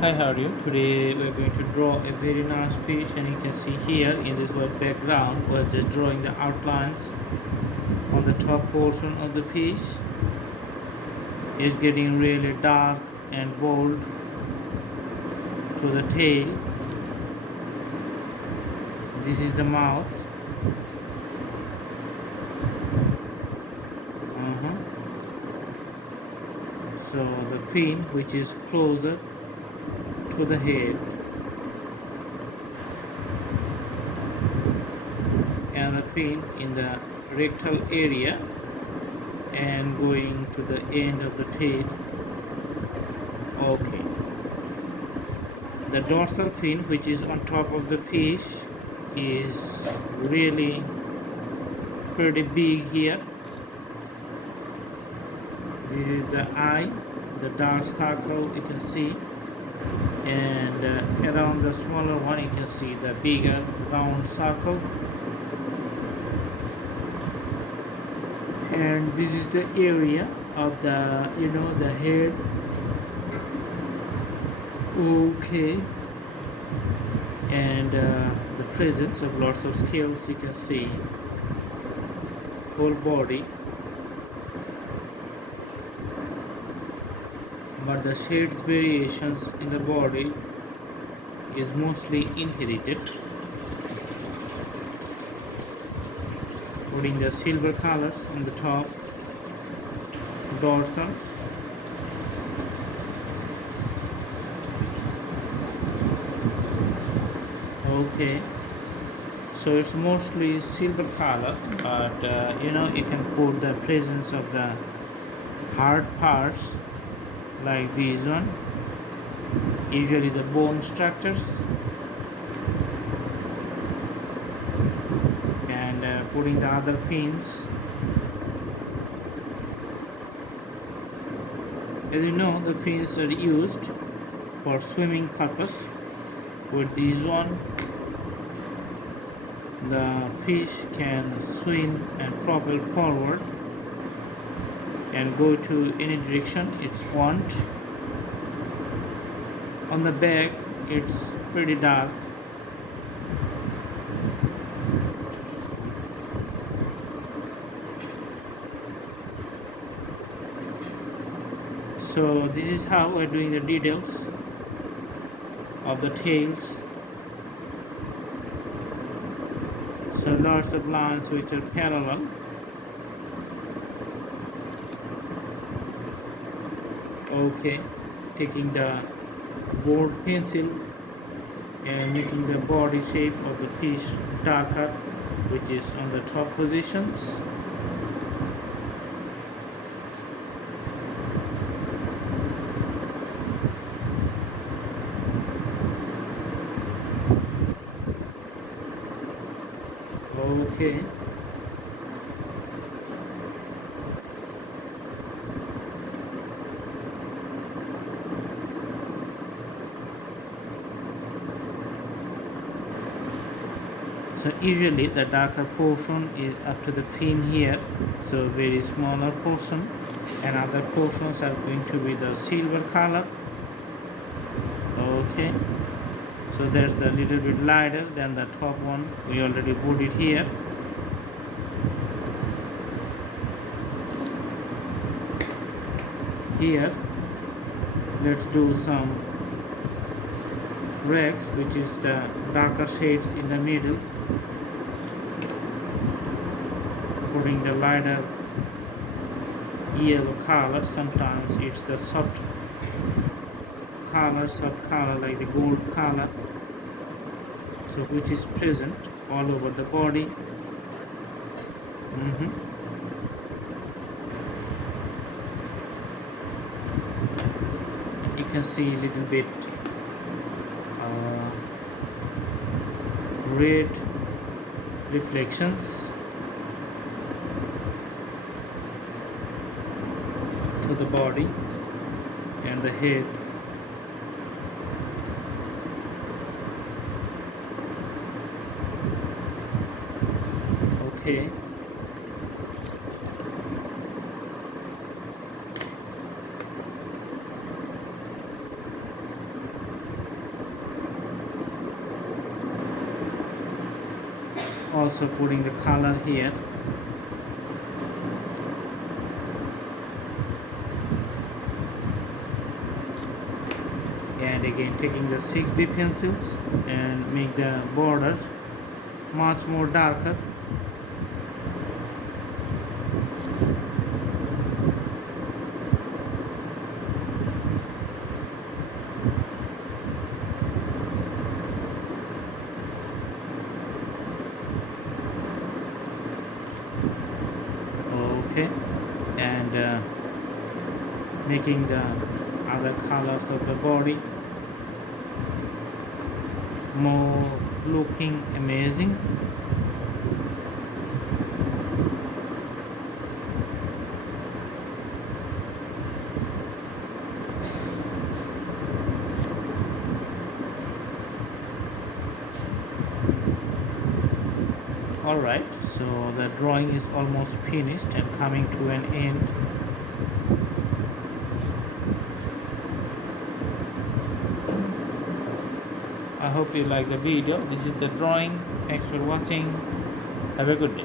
Hi, how are you? Today we're going to draw a very nice fish, and you can see here in this white background we're just drawing the outlines on the top portion of the fish. It's getting really dark and bold to the tail. This is the mouth. uh So the fin, which is closer to the head, and the fin in the rectal area and going to the end of the tail. Okay. The dorsal fin, which is on top of the fish, is really pretty big here. This is the eye, the dark circle you can see, and around the smaller one you can see the bigger round circle, and this is the area of the head. Okay. And the presence of lots of scales you can see, whole body, but the shades variations in the body is mostly inherited, putting the silver colors on the top dorsal. Okay, so it's mostly silver color, but you can put the presence of the hard parts like this one, usually the bone structures, and putting the other pins. As you know, the fins are used for swimming purpose. With this one, the fish can swim and propel forward and go to any direction it's want. On the back, it's pretty dark. So this is how we're doing the details of the tails. So lots of lines which are parallel. Okay, taking the board pencil and making the body shape of the fish darker, which is on the top positions. Okay. So usually the darker portion is up to the fin here, so very smaller portion, and other portions are going to be the silver color. Okay, so there's the little bit lighter than the top one. We already put it here. Here, let's do some reds, which is the darker shades in the middle, putting the lighter yellow color. Sometimes it's the soft color like the gold color, so which is present all over the body. You can see a little bit red reflections to the body and the head. Okay. also putting the color here. And again taking the 6B pencils and make the border much more darker. Okay, and making the other colors of the body more looking amazing. Alright, so the drawing is almost finished and coming to an end. I hope you like the video. This is the drawing. Thanks for watching. Have a good day.